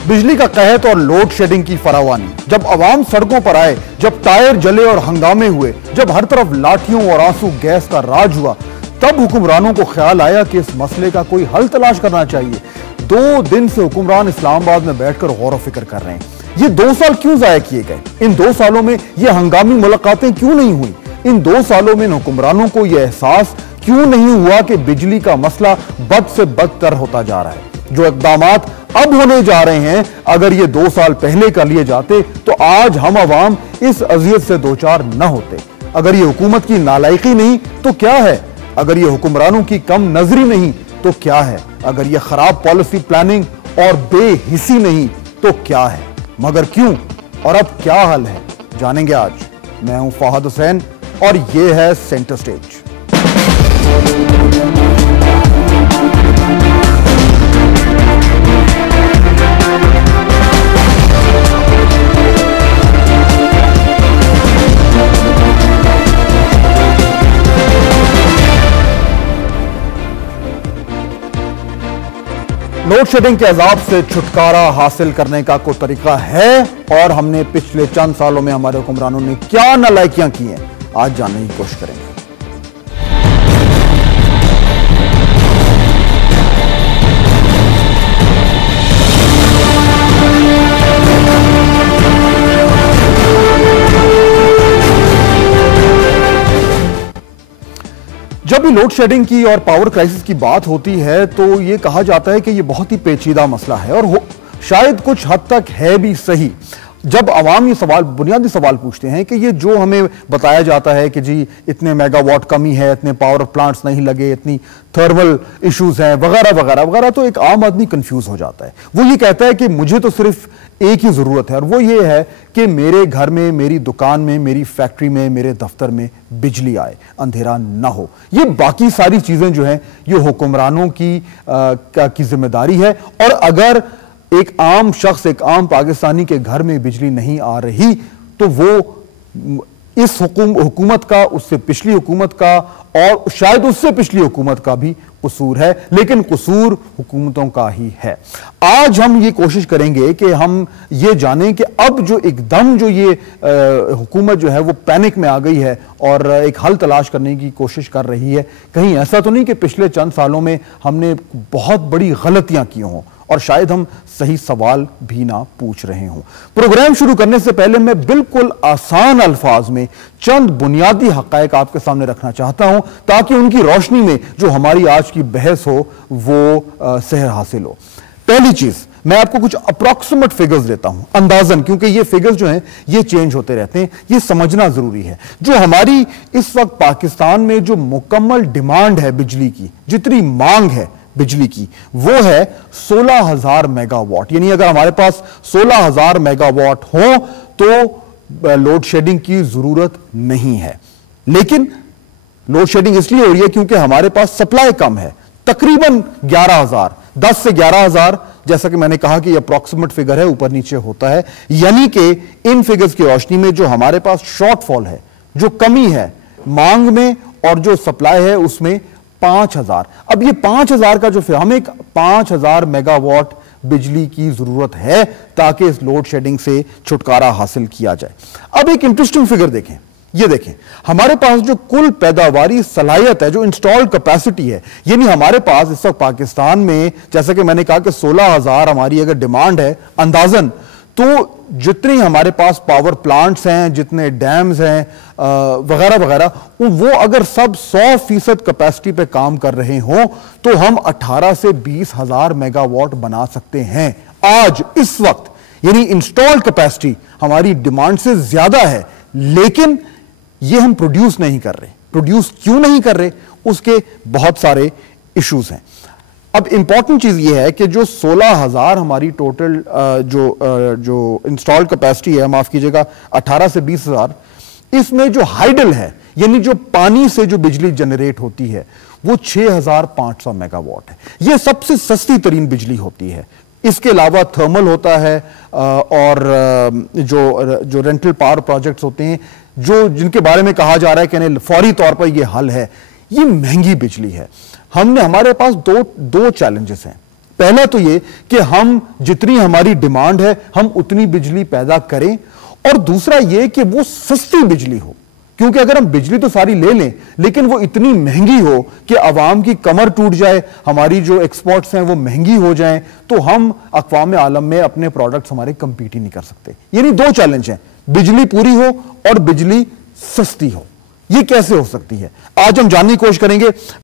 बिजली का कहत और लोड शेडिंग की फरावानी, जब अवाम सड़कों पर आए, जब टायर जले और हंगामे हुए, जब हर तरफ लाठियों और आंसू गैस का राज हुआ, तब हुक्मरानों को ख्याल आया कि इस मसले का कोई हल तलाश करना चाहिए। 2 दिन से हुक्मरान इस्लामाबाद में बैठकर गौर व फिक्र कर रहे हैं। ये 2 साल क्यों जाया किए गए? इन 2 सालों में ये हंगामी मुलाकातें क्यों नहीं हुई? इन 2 सालों में इन हुक्मरानों को यह एहसास क्यों नहीं हुआ कि बिजली का मसला बद से बदतर होता जा रहा है? जो इक़दामात अब होने जा रहे हैं, अगर ये 2 साल पहले कर लिए जाते तो आज हम अवाम इस अजियत से दो चार न होते। अगर ये हुकूमत की नालायकी नहीं तो क्या है? अगर ये हुक्मरानों की कम नजरी नहीं तो क्या है? अगर ये खराब पॉलिसी प्लानिंग और बेहिसी नहीं तो क्या है? मगर क्यों और अब क्या हल है, जानेंगे आज। मैं हूं फहद हुसैन और ये है सेंटर स्टेज। लोड शेडिंग के अजाब से छुटकारा हासिल करने का कोई तरीका है और हमने पिछले चंद सालों में हमारे हुक्मरानों ने क्या नालायकियां की हैं, आज जानने की कोशिश करेंगे। जब भी लोड शेडिंग की और पावर क्राइसिस की बात होती है तो यह कहा जाता है कि यह बहुत ही पेचीदा मसला है और शायद कुछ हद तक है भी सही। जब आवाम ये सवाल, बुनियादी सवाल पूछते हैं कि ये जो हमें बताया जाता है कि जी इतने मेगावाट कमी है, इतने पावर प्लांट्स नहीं लगे, इतनी थर्मल इश्यूज हैं वगैरह वगैरह वगैरह, तो एक आम आदमी कंफ्यूज हो जाता है। वो ये कहता है कि मुझे तो सिर्फ एक ही जरूरत है और वो ये है कि मेरे घर में, मेरी दुकान में, मेरी फैक्ट्री में, मेरे दफ्तर में बिजली आए, अंधेरा ना हो। ये बाकी सारी चीजें जो हैं ये हुक्मरानों की जिम्मेदारी है। और अगर एक आम शख्स, एक आम पाकिस्तानी के घर में बिजली नहीं आ रही तो वो इस हुकूमत का, उससे पिछली हुकूमत का और शायद उससे पिछली हुकूमत का भी कसूर है, लेकिन कसूर हुकूमतों का ही है। आज हम ये कोशिश करेंगे कि हम ये जानें कि अब जो एकदम जो ये हुकूमत जो है वो पैनिक में आ गई है और एक हल तलाश करने की कोशिश कर रही है, कहीं ऐसा तो नहीं कि पिछले चंद सालों में हमने बहुत बड़ी गलतियां की हों और शायद हम सही सवाल भी ना पूछ रहे हों। प्रोग्राम शुरू करने से पहले मैं बिल्कुल आसान अल्फाज में चंद बुनियादी हक़ाइक़ आपके सामने रखना चाहता हूं ताकि उनकी रोशनी में जो हमारी आज की बहस हो वो सेहर हासिल हो। पहली चीज, मैं आपको कुछ अप्रॉक्सिमेट फिगर्स देता हूं, अंदाजन, क्योंकि ये फिगर्स जो हैं ये चेंज होते रहते हैं, ये समझना जरूरी है। जो हमारी इस वक्त पाकिस्तान में जो मुकम्मल डिमांड है बिजली की, जितनी मांग है बिजली की, वो है 16,000 मेगावाट। यानी अगर हमारे पास 16,000 मेगावाट हो तो लोड शेडिंग की जरूरत नहीं है। लेकिन लोड शेडिंग इसलिए हो रही है क्योंकि हमारे पास सप्लाई कम है, तकरीबन 11,000, 10 से 11,000, जैसा कि मैंने कहा कि यह अप्रॉक्सिमेट फिगर है, ऊपर नीचे होता है। यानी कि इन फिगर्स की रोशनी में जो हमारे पास शॉर्टफॉल है, जो कमी है मांग में और जो सप्लाई है उसमें 5,000। अब ये 5,000 का जो हमें 5,000 मेगावाट बिजली की जरूरत है ताकि इस लोड शेडिंग से छुटकारा हासिल किया जाए। अब एक इंटरेस्टिंग फिगर देखें, ये देखें, हमारे पास जो कुल पैदावारी सलाहियत है, जो इंस्टॉल्ड कैपेसिटी है, यानी हमारे पास इस वक्त पाकिस्तान में, जैसा कि मैंने कहा कि 16,000 हमारी अगर डिमांड है अंदाजन, तो जितने हमारे पास पावर प्लांट्स हैं, जितने डैम्स हैं वगैरह वगैरह, वो अगर सब 100% कैपेसिटी पे काम कर रहे हों तो हम 18 से 20,000 मेगावाट बना सकते हैं आज इस वक्त। यानी इंस्टॉल्ड कैपेसिटी हमारी डिमांड से ज्यादा है, लेकिन ये हम प्रोड्यूस नहीं कर रहे। प्रोड्यूस क्यों नहीं कर रहे, उसके बहुत सारे इश्यूज हैं। अब इंपॉर्टेंट चीज ये है कि जो 16,000 हमारी टोटल जो इंस्टॉल्ड कैपेसिटी है, माफ कीजिएगा 18 से 20,000, इसमें जो हाइडल है यानी जो पानी से जो बिजली जनरेट होती है वो 6,500 मेगावाट है। यह सबसे सस्ती तरीन बिजली होती है। इसके अलावा थर्मल होता है और जो रेंटल पावर प्रोजेक्ट्स होते हैं, जो जिनके बारे में कहा जा रहा है कि फौरी तौर पर यह हल है, ये महंगी बिजली है। हमारे पास दो चैलेंजेस हैं। पहला तो ये कि हम जितनी हमारी डिमांड है हम उतनी बिजली पैदा करें, और दूसरा ये कि वो सस्ती बिजली हो, क्योंकि अगर हम बिजली तो सारी ले लें लेकिन वो इतनी महंगी हो कि आवाम की कमर टूट जाए, हमारी जो एक्सपोर्ट्स हैं वो महंगी हो जाएं, तो हम अक़वाम आलम में अपने प्रोडक्ट्स हमारे कंपीट ही नहीं कर सकते। यानी दो चैलेंज हैं, बिजली पूरी हो और बिजली सस्ती हो। ये कैसे हो सकती है, आज हम जानने की कोशिश करेंगे।